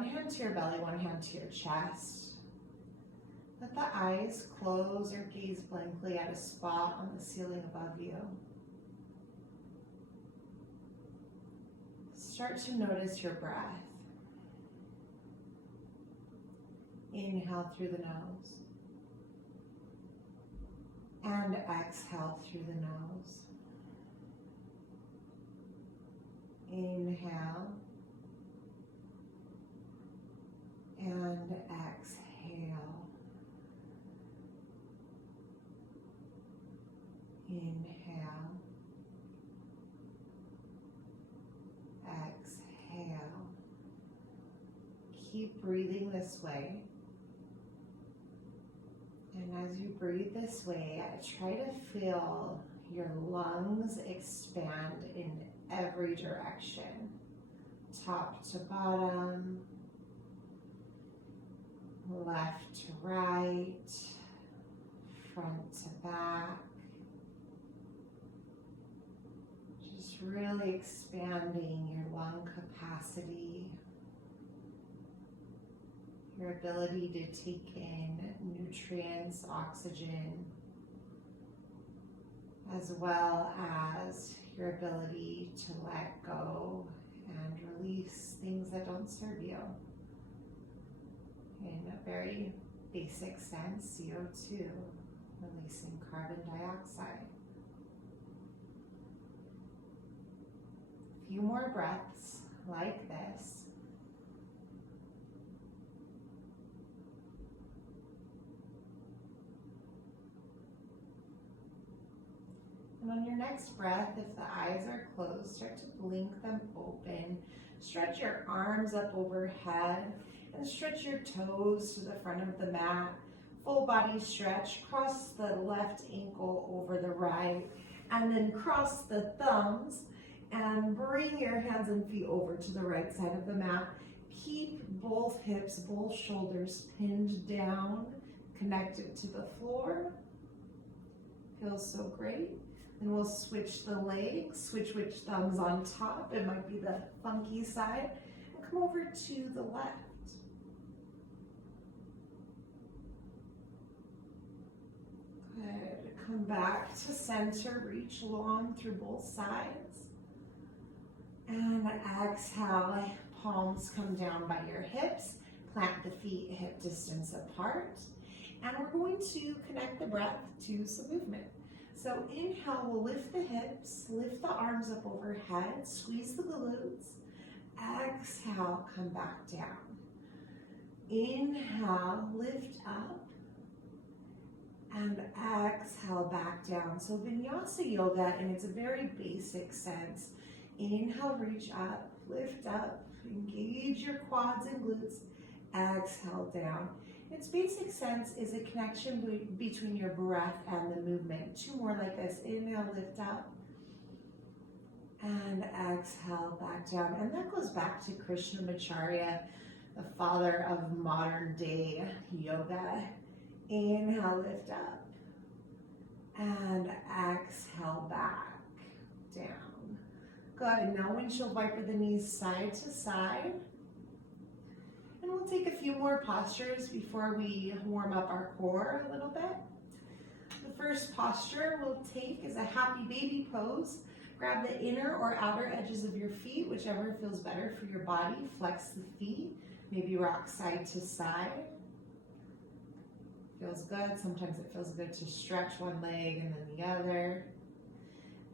one hand to your belly, one hand to your chest. Let the eyes close or gaze blankly at a spot on the ceiling above you. Start to notice your breath. Inhale through the nose. And exhale through the nose. Inhale. And exhale. Inhale. Exhale. Keep breathing this way. And as you breathe this way, try to feel your lungs expand in every direction. Top to bottom, left to right, front to back. Just really expanding your lung capacity, your ability to take in nutrients, oxygen, as well as your ability to let go and release things that don't serve you. In a very basic sense, CO2, releasing carbon dioxide. A few more breaths like this. And on your next breath, if the eyes are closed, start to blink them open. Stretch your arms up overhead and stretch your toes to the front of the mat. Full body stretch. Cross the left ankle over the right and then cross the thumbs and bring your hands and feet over to the right side of the mat. Keep both hips, both shoulders pinned down, connected to the floor. Feels so great. Then we'll switch the legs, switch which thumb's on top. It might be the funky side. And come over to the left. Good. Come back to center. Reach long through both sides. And exhale. Palms come down by your hips. Plant the feet hip distance apart. And we're going to connect the breath to some movement. So inhale, we'll lift the hips, lift the arms up overhead, squeeze the glutes. Exhale, come back down. Inhale, lift up. And exhale, back down. So Vinyasa yoga in its very basic sense. Inhale, reach up, lift up, engage your quads and glutes. Exhale, down. Its basic sense is a connection between your breath and the movement. Two more like this. Inhale, lift up. And exhale, back down. And that goes back to Krishnamacharya, the father of modern day yoga. Inhale, lift up. And exhale, back down. Good. Now windshield wiper the knees side to side. And we'll take a few more postures before we warm up our core a little bit. The first posture we'll take is a happy baby pose. Grab the inner or outer edges of your feet, whichever feels better for your body. Flex the feet, maybe rock side to side. Feels good. Sometimes it feels good to stretch one leg and then the other.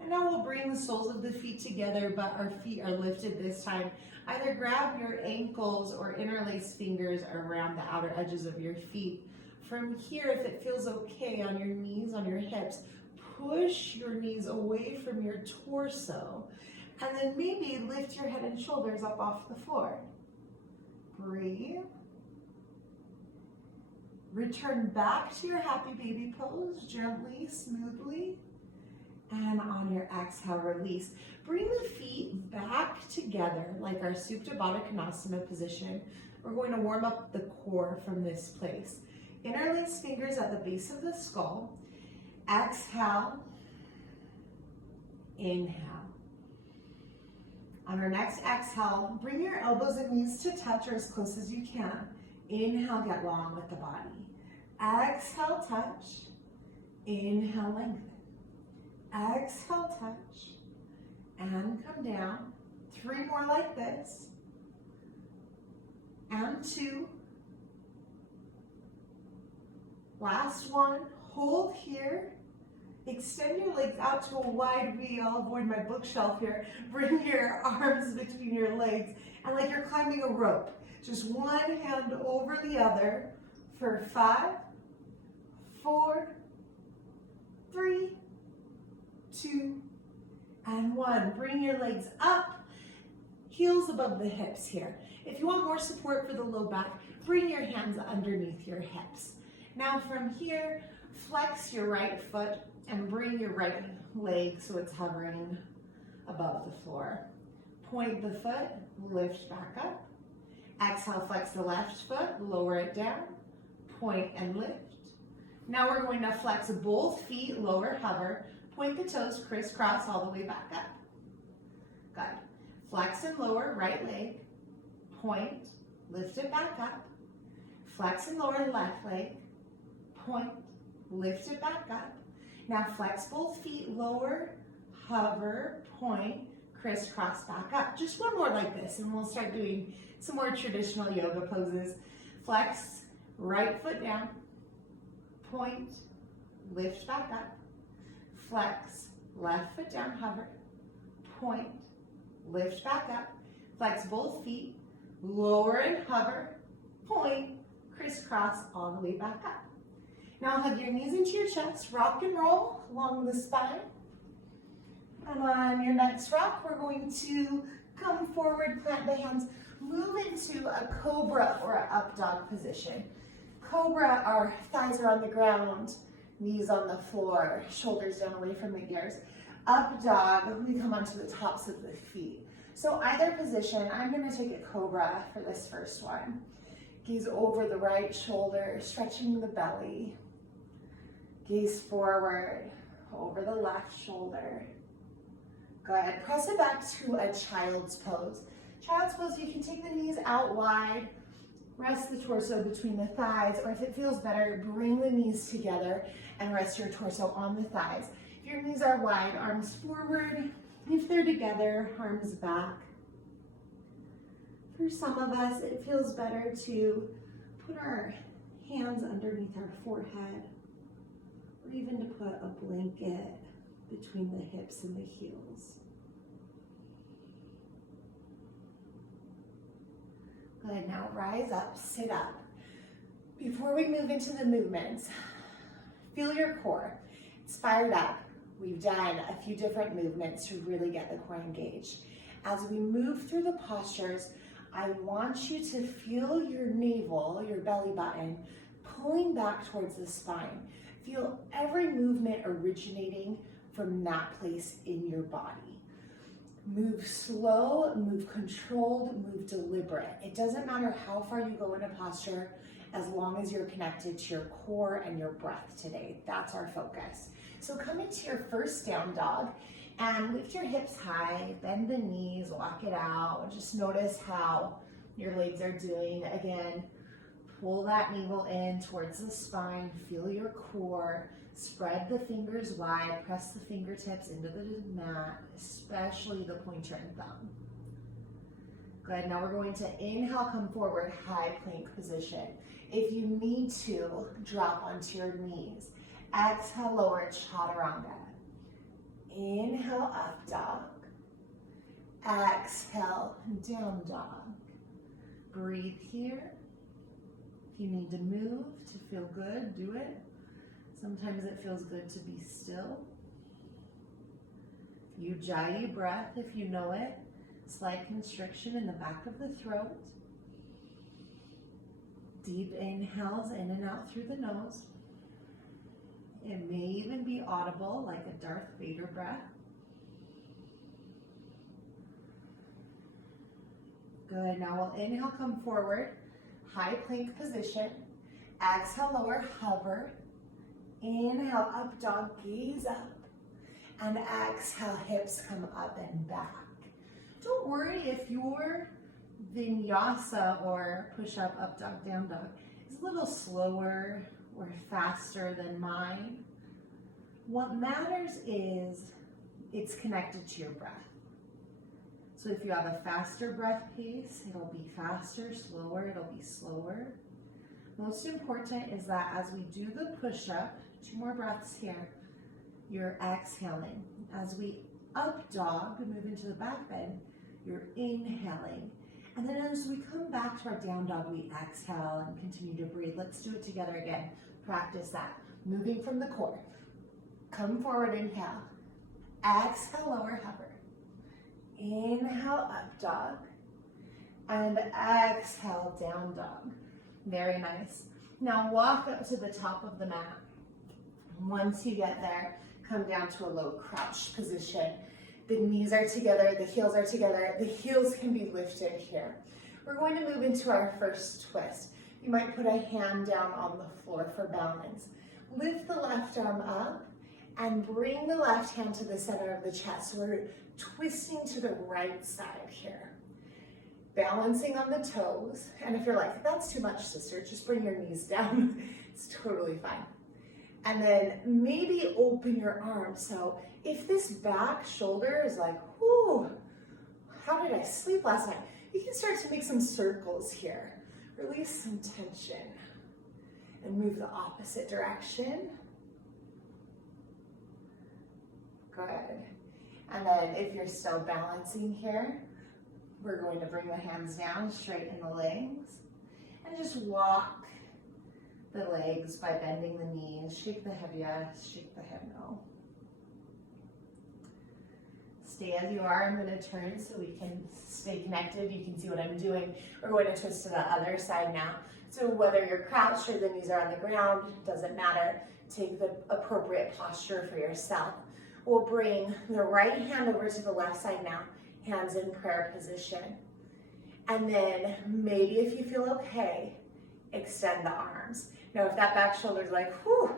And now we'll bring the soles of the feet together, but our feet are lifted this time. Either grab your ankles or interlace fingers around the outer edges of your feet. From here, if it feels okay on your knees, on your hips, push your knees away from your torso. And then maybe lift your head and shoulders up off the floor. Breathe. Return back to your happy baby pose, gently, smoothly. And on your exhale, release. Bring the feet back together like our Supta Baddha Konasana position. We're going to warm up the core from this place. Interlace fingers at the base of the skull. Exhale. Inhale. On our next exhale, bring your elbows and knees to touch or as close as you can. Inhale, get long with the body. Exhale, touch. Inhale, lengthen. Exhale, touch. And come down. 3 more like this. And 2. Last one. Hold here. Extend your legs out to a wide V. I'll avoid my bookshelf here. Bring your arms between your legs and like you're climbing a rope. Just one hand over the other for 5, 4, 3, 2, and 1. Bring your legs up, heels above the hips here. If you want more support for the low back, bring your hands underneath your hips. Now from here, flex your right foot and bring your right leg so it's hovering above the floor. Point the foot, lift back up. Exhale, flex the left foot, lower it down, point and lift. Now we're going to flex both feet, lower, hover, point the toes, crisscross all the way back up. Good. Flex and lower, right leg, point, lift it back up. Flex and lower, left leg, point, lift it back up. Now flex both feet, lower, hover, point, crisscross back up. Just one more like this and we'll start doing some more traditional yoga poses. Flex, right foot down, point, lift back up. Flex, left foot down, hover, point, lift back up. Flex both feet, lower and hover, point, crisscross all the way back up. Now hug your knees into your chest, rock and roll along the spine. And on your next rock, we're going to come forward, plant the hands, move into a cobra or an up dog position. Cobra, our thighs are on the ground, knees on the floor, shoulders down away from the ears. Up dog, we come onto the tops of the feet. So either position, I'm going to take a cobra for this first one. Gaze over the right shoulder, stretching the belly. Gaze forward, over the left shoulder. Good. Press it back to a child's pose. Child's pose, you can take the knees out wide, rest the torso between the thighs, or if it feels better, bring the knees together and rest your torso on the thighs. If your knees are wide, arms forward. If they're together, arms back. For some of us, it feels better to put our hands underneath our forehead, or even to put a blanket between the hips and the heels. Good, now rise up, sit up. Before we move into the movements, feel your core. It's fired up. We've done a few different movements to really get the core engaged. As we move through the postures, I want you to feel your navel, your belly button, pulling back towards the spine. Feel every movement originating from that place in your body. Move slow, move controlled, move deliberate. It doesn't matter how far you go in a posture as long as you're connected to your core and your breath today. That's our focus. So come into your first down dog and lift your hips high, bend the knees, walk it out. Just notice how your legs are doing. Again, pull that navel in towards the spine, feel your core, spread the fingers wide, press the fingertips into the mat, especially the pointer and thumb. Good, now we're going to inhale, come forward, high plank position. If you need to, drop onto your knees. Exhale, lower, chaturanga. Inhale, up dog. Exhale, down dog. Breathe here. If you need to move to feel good, do it. Sometimes it feels good to be still. Ujjayi breath, if you know it. Slight constriction in the back of the throat. Deep inhales in and out through the nose. It may even be audible, like a Darth Vader breath. Good, now we'll inhale, come forward, high plank position. Exhale, lower, hover. Inhale, up dog, gaze up. And exhale, hips come up and back. Don't worry if your Vinyasa or push-up, up dog, down dog is a little slower or faster than mine. What matters is it's connected to your breath. So if you have a faster breath pace, it'll be faster, slower, it'll be slower. Most important is that as we do the push-up, 2 more breaths here, you're exhaling. As we up dog, move into the back bend, you're inhaling. And then as we come back to our down dog, we exhale and continue to breathe. Let's do it together again. Practice that. Moving from the core. Come forward, inhale. Exhale, lower hover. Inhale, up dog. And exhale, down dog. Very nice. Now walk up to the top of the mat. Once you get there, come down to a low crouch position. The knees are together, the heels are together. The heels can be lifted here. We're going to move into our first twist. You might put a hand down on the floor for balance. Lift the left arm up and bring the left hand to the center of the chest. So we're twisting to the right side here. Balancing on the toes. And if you're like, that's too much, sister, just bring your knees down. It's totally fine. And then maybe open your arms. So if this back shoulder is like, whoo, how did I sleep last night? You can start to make some circles here. Release some tension and move the opposite direction. Good. And then if you're still balancing here, we're going to bring the hands down, straighten the legs, and just walk the legs by bending the knees. Shake the head yes, shake the head no. Stay as you are. I'm going to turn so we can stay connected. You can see what I'm doing. We're going to twist to the other side now. So whether you're crouched or the knees are on the ground, doesn't matter. Take the appropriate posture for yourself. We'll bring the right hand over to the left side now. Hands in prayer position. And then maybe if you feel okay, extend the arms. Now if that back shoulder is like, whew,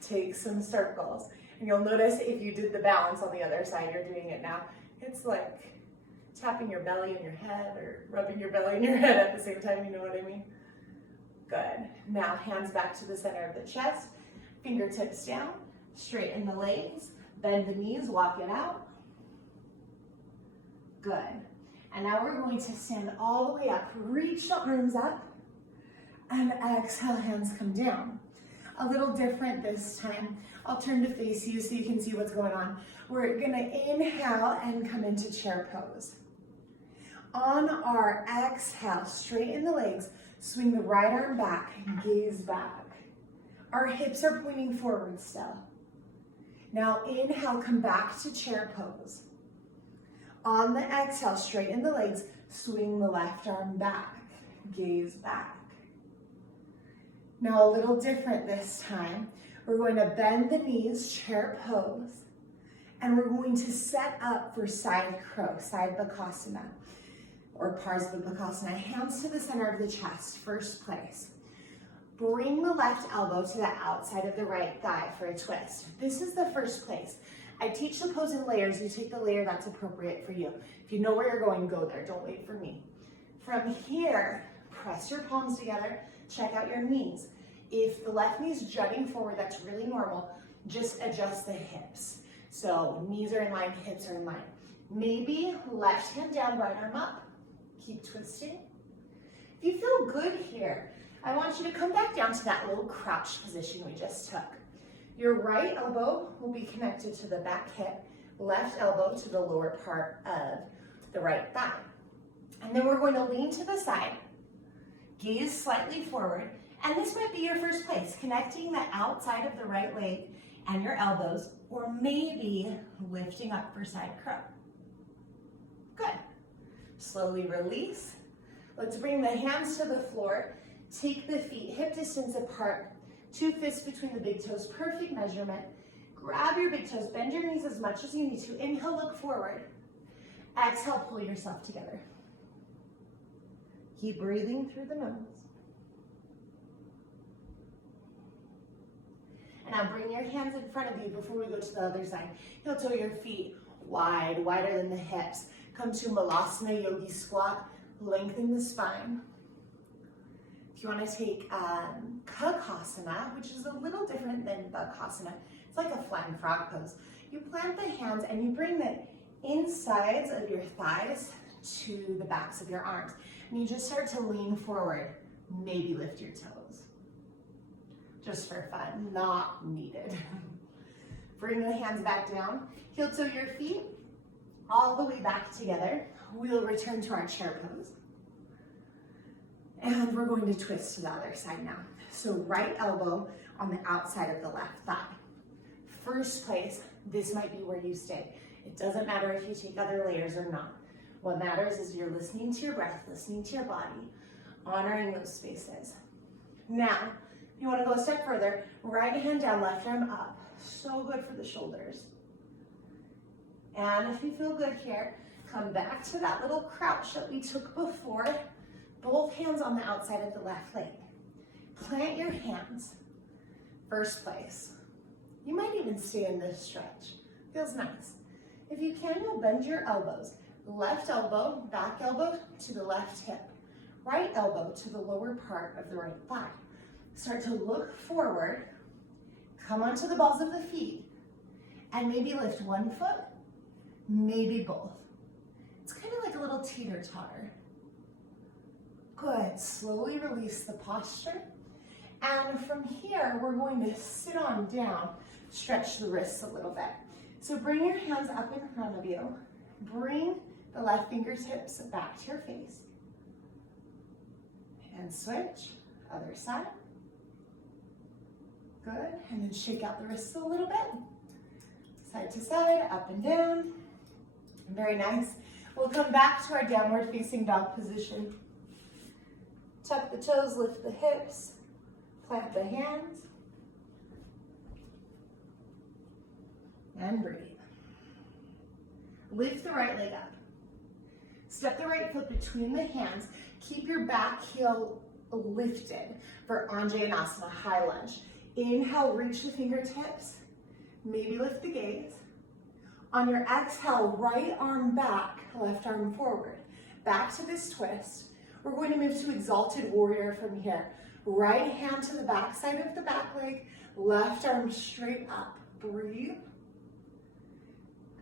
take some circles. And you'll notice if you did the balance on the other side, you're doing it now. It's like tapping your belly in your head or rubbing your belly in your head at the same time, you know what I mean? Good. Now hands back to the center of the chest, fingertips down, straighten the legs, bend the knees, walk it out. Good. And now we're going to stand all the way up. Reach the arms up and exhale, hands come down. A little different this time. I'll turn to face you so you can see what's going on. We're gonna inhale and come into chair pose. On our exhale, straighten the legs, swing the right arm back and gaze back. Our hips are pointing forward still. Now inhale, come back to chair pose. On the exhale, straighten the legs, swing the left arm back, gaze back. Now a little different this time. We're going to bend the knees, chair pose, and we're going to set up for side crow, side bakasana, or Parsva-Bakasana. Hands to the center of the chest, first place. Bring the left elbow to the outside of the right thigh for a twist. This is the first place. I teach the pose in layers. You take the layer that's appropriate for you. If you know where you're going, go there. Don't wait for me. From here, press your palms together. Check out your knees. If the left knee is jutting forward, that's really normal. Just adjust the hips. So knees are in line, hips are in line. Maybe left hand down, right arm up. Keep twisting. If you feel good here, I want you to come back down to that little crouch position we just took. Your right elbow will be connected to the back hip, left elbow to the lower part of the right thigh. And then we're going to lean to the side, gaze slightly forward, and this might be your first place, connecting the outside of the right leg and your elbows, or maybe lifting up for side crow. Good. Slowly release. Let's bring the hands to the floor. Take the feet hip distance apart. 2 fists between the big toes, perfect measurement. Grab your big toes, bend your knees as much as you need to. Inhale, look forward. Exhale, pull yourself together. Keep breathing through the nose. And now bring your hands in front of you before we go to the other side. Heel toe your feet wide, wider than the hips. Come to Malasana Yogi Squat, lengthen the spine. If you want to take Kakasana, which is a little different than Bakasana, it's like a flying frog pose. You plant the hands and you bring the insides of your thighs to the backs of your arms. And you just start to lean forward, maybe lift your toes. Just for fun, not needed. Bring the hands back down, heel toe your feet all the way back together. We'll return to our chair pose. And we're going to twist to the other side now. So right elbow on the outside of the left thigh. First place, this might be where you stay. It doesn't matter if you take other layers or not. What matters is you're listening to your breath, listening to your body, honoring those spaces. Now, you want to go a step further, right hand down, left arm up. So good for the shoulders. And if you feel good here, come back to that little crouch that we took before. Both hands on the outside of the left leg. Plant your hands. First place. You might even stay in this stretch. Feels nice. If you can, you'll bend your elbows. Left elbow, back elbow to the left hip. Right elbow to the lower part of the right thigh. Start to look forward. Come onto the balls of the feet. And maybe lift one foot, maybe both. It's kind of like a little teeter-totter. Good, slowly release the posture. And from here, we're going to sit on down, stretch the wrists a little bit. So bring your hands up in front of you. Bring the left fingertips back to your face. And switch, other side. Good, and then shake out the wrists a little bit. Side to side, up and down. Very nice. We'll come back to our downward facing dog position. Tuck the toes, lift the hips, plant the hands, and breathe. Lift the right leg up. Step the right foot between the hands. Keep your back heel lifted for Anjaneyasana, high lunge. Inhale, reach the fingertips. Maybe lift the gaze. On your exhale, right arm back, left arm forward. Back to this twist. We're going to move to exalted warrior from here. Right hand to the back side of the back leg, left arm straight up. Breathe.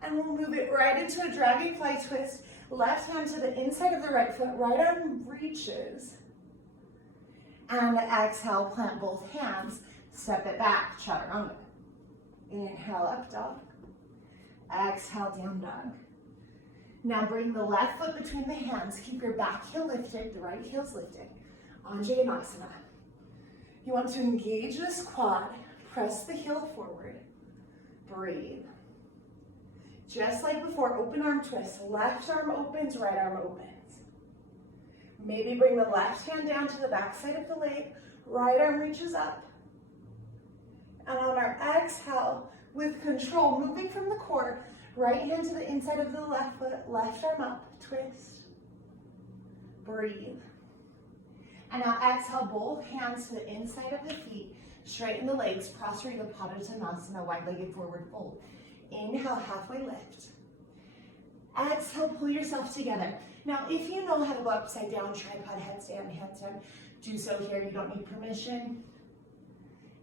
And we'll move it right into a dragonfly twist. Left hand to the inside of the right foot, right arm reaches. And exhale, plant both hands. Step it back, chaturanga. Inhale, up dog. Exhale, down dog. Now bring the left foot between the hands. Keep your back heel lifted, the right heel's lifted. Anjaneyasana. You want to engage this quad. Press the heel forward. Breathe. Just like before, open arm twist. Left arm opens, right arm opens. Maybe bring the left hand down to the back side of the leg. Right arm reaches up. And on our exhale, with control, moving from the core, right hand to the inside of the left foot, left arm up, twist. Breathe. And now exhale, both hands to the inside of the feet, straighten the legs, Prasarita Padottanasana, wide-legged forward fold. Inhale, halfway lift. Exhale, pull yourself together. Now, if you know how to go upside down, tripod, handstand, do so here. You don't need permission.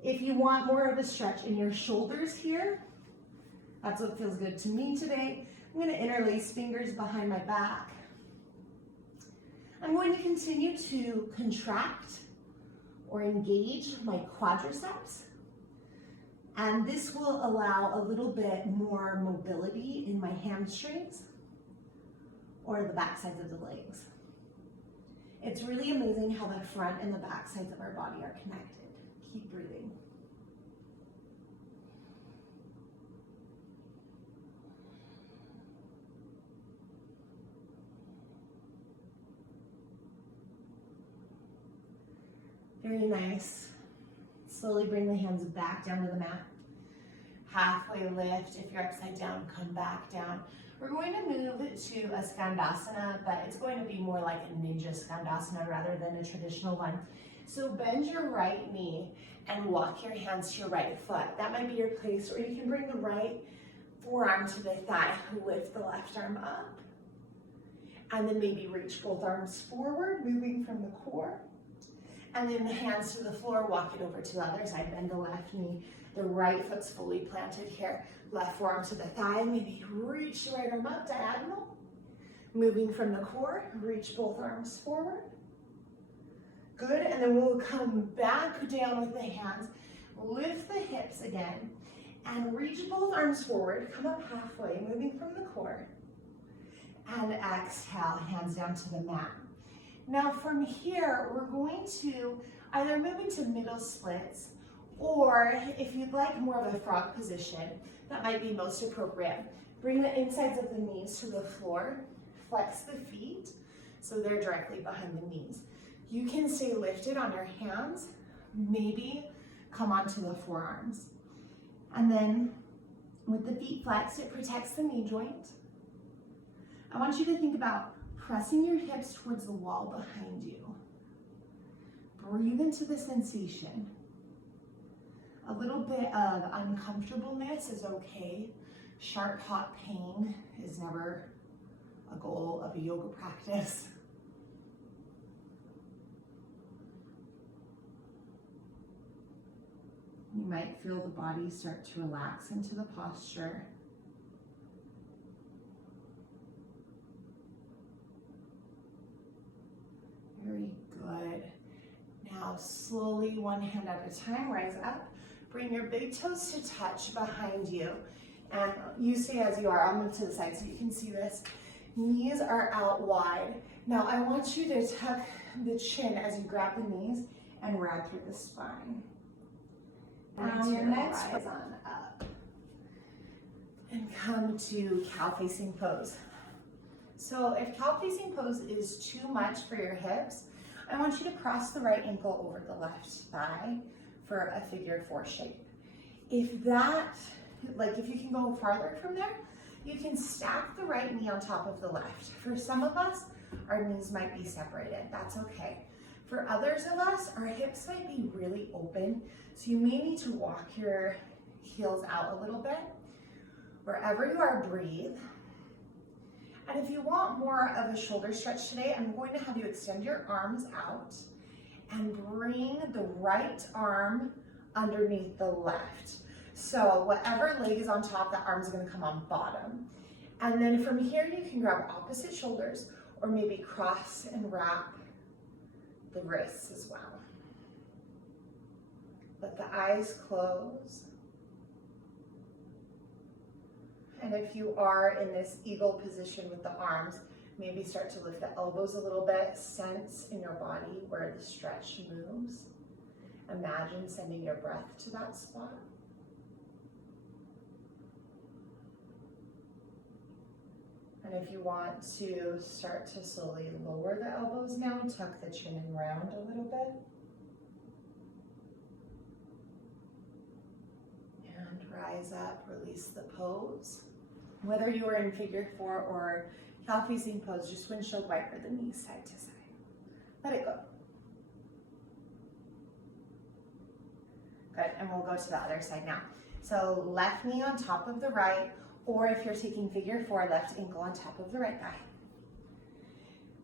If you want more of a stretch in your shoulders here, that's what feels good to me today. I'm going to interlace fingers behind my back. I'm going to continue to contract or engage my quadriceps. And this will allow a little bit more mobility in my hamstrings or the back sides of the legs. It's really amazing how the front and the back sides of our body are connected. Keep breathing. Very nice. Slowly bring the hands back down to the mat. Halfway lift. If you're upside down, come back down. We're going to move to a Skandasana, but it's going to be more like a ninja Skandasana rather than a traditional one. So bend your right knee and walk your hands to your right foot. That might be your place, or you can bring the right forearm to the thigh. Lift the left arm up. And then maybe reach both arms forward, moving from the core. And then the hands to the floor, walk it over to the other side. Bend the left knee. The right foot's fully planted here. Left forearm to the thigh. Maybe reach the right arm up, diagonal. Moving from the core, reach both arms forward. Good, and then we'll come back down with the hands. Lift the hips again. And reach both arms forward. Come up halfway, moving from the core. And exhale, hands down to the mat. Now from here, we're going to either move into middle splits, or if you'd like more of a frog position, that might be most appropriate. Bring the insides of the knees to the floor, flex the feet so they're directly behind the knees. You can stay lifted on your hands, maybe come onto the forearms. And then with the feet flexed, it protects the knee joint. I want you to think about pressing your hips towards the wall behind you. Breathe into the sensation. A little bit of uncomfortableness is okay. Sharp, hot pain is never a goal of a yoga practice. You might feel the body start to relax into the posture. Very good. Now slowly, one hand at a time, rise up. Bring your big toes to touch behind you. And you stay as you are. I'll move to the side so you can see this. Knees are out wide. Now I want you to tuck the chin as you grab the knees and round through the spine. Now your next rise on up. And come to cow facing pose. So if cow facing pose is too much for your hips, I want you to cross the right ankle over the left thigh for a figure 4 shape. If you can go farther from there, you can stack the right knee on top of the left. For some of us, our knees might be separated. That's okay. For others of us, our hips might be really open, so you may need to walk your heels out a little bit. Wherever you are, breathe. And if you want more of a shoulder stretch today, I'm going to have you extend your arms out and bring the right arm underneath the left. So whatever leg is on top, that arm's gonna come on bottom. And then from here, you can grab opposite shoulders or maybe cross and wrap the wrists as well. Let the eyes close. And if you are in this eagle position with the arms, maybe start to lift the elbows a little bit. Sense in your body where the stretch moves. Imagine sending your breath to that spot. And if you want to start to slowly lower the elbows now, tuck the chin and round a little bit. And rise up, release the pose. Whether you are in figure 4 or cow facing pose, just windshield wiper the knees side to side. Let it go. Good, and we'll go to the other side now. So left knee on top of the right, or if you're taking figure 4, left ankle on top of the right thigh.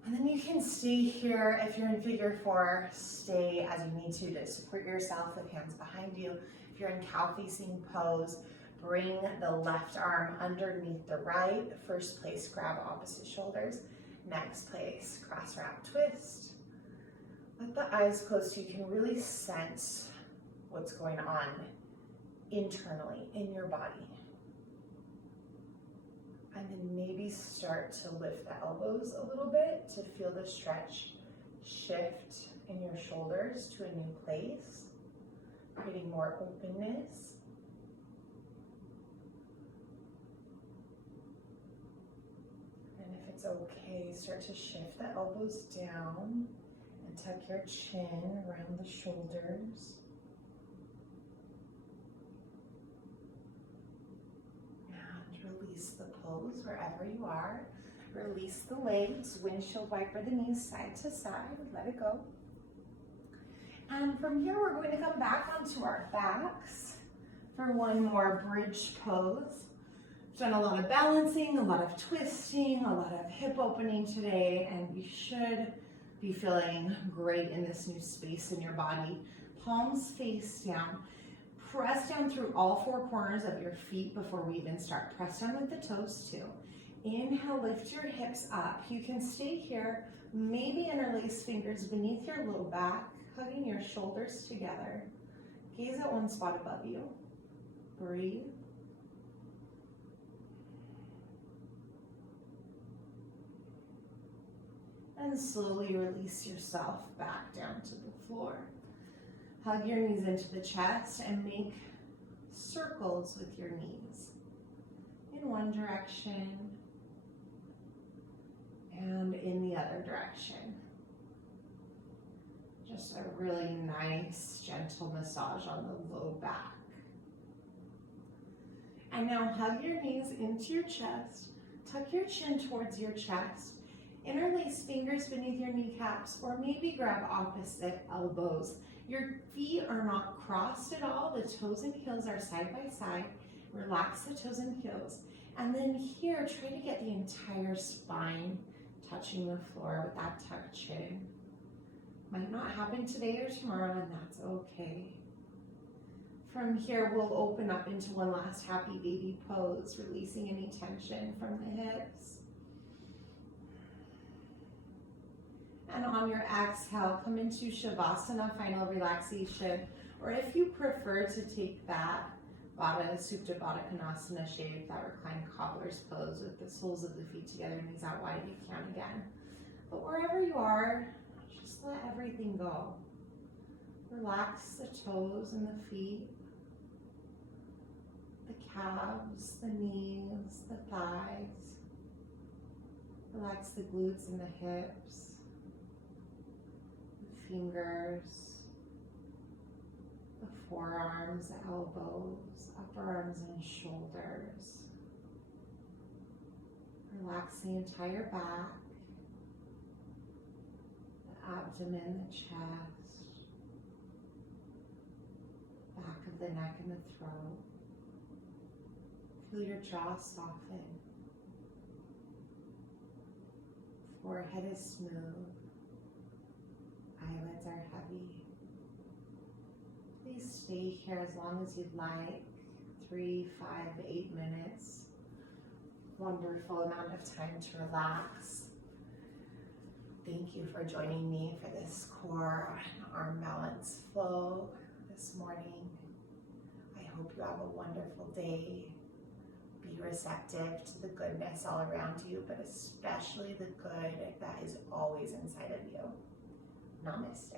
And then you can stay here. If you're in figure 4, stay as you need to support yourself with hands behind you. If you're in cow facing pose, bring the left arm underneath the right. First place, grab opposite shoulders. Next place, cross wrap twist. Let the eyes close so you can really sense what's going on internally in your body. And then maybe start to lift the elbows a little bit to feel the stretch shift in your shoulders to a new place, creating more openness. It's okay, start to shift the elbows down and tuck your chin around the shoulders. And release the pose wherever you are. Release the legs, windshield wiper the knees side to side, let it go. And from here, we're going to come back onto our backs for one more bridge pose. done a lot of balancing, a lot of twisting, a lot of hip opening today, and you should be feeling great in this new space in your body. Palms face down. Press down through all four corners of your feet before we even start. Press down with the toes too. Inhale, lift your hips up. You can stay here. Maybe interlace fingers beneath your low back, hugging your shoulders together. Gaze at one spot above you. Breathe. And slowly release yourself back down to the floor. Hug your knees into the chest and make circles with your knees in one direction and in the other direction. Just a really nice, gentle massage on the low back. And now hug your knees into your chest, tuck your chin towards your chest, interlace fingers beneath your kneecaps, or maybe grab opposite elbows. Your feet are not crossed at all. The toes and heels are side by side. Relax the toes and heels. And then here, try to get the entire spine touching the floor with that tucked chin. Might not happen today or tomorrow, and that's okay. From here, we'll open up into one last happy baby pose, releasing any tension from the hips. And on your exhale, come into Shavasana, final relaxation. Or if you prefer to take that Supta Baddha Konasana shape, that reclined cobbler's pose with the soles of the feet together, knees out wide, you can again. But wherever you are, just let everything go. Relax the toes and the feet, the calves, the knees, the thighs. Relax the glutes and the hips. Fingers, the forearms, the elbows, upper arms and shoulders. Relax the entire back, the abdomen, the chest, back of the neck and the throat. Feel your jaw soften. Forehead is smooth. Eyelids are heavy. Please stay here as long as you'd like. 3, 5, 8 minutes. Wonderful amount of time to relax. Thank you for joining me for this core and arm balance flow this morning. I hope you have a wonderful day. Be receptive to the goodness all around you, but especially the good that is always inside of you. Namaste.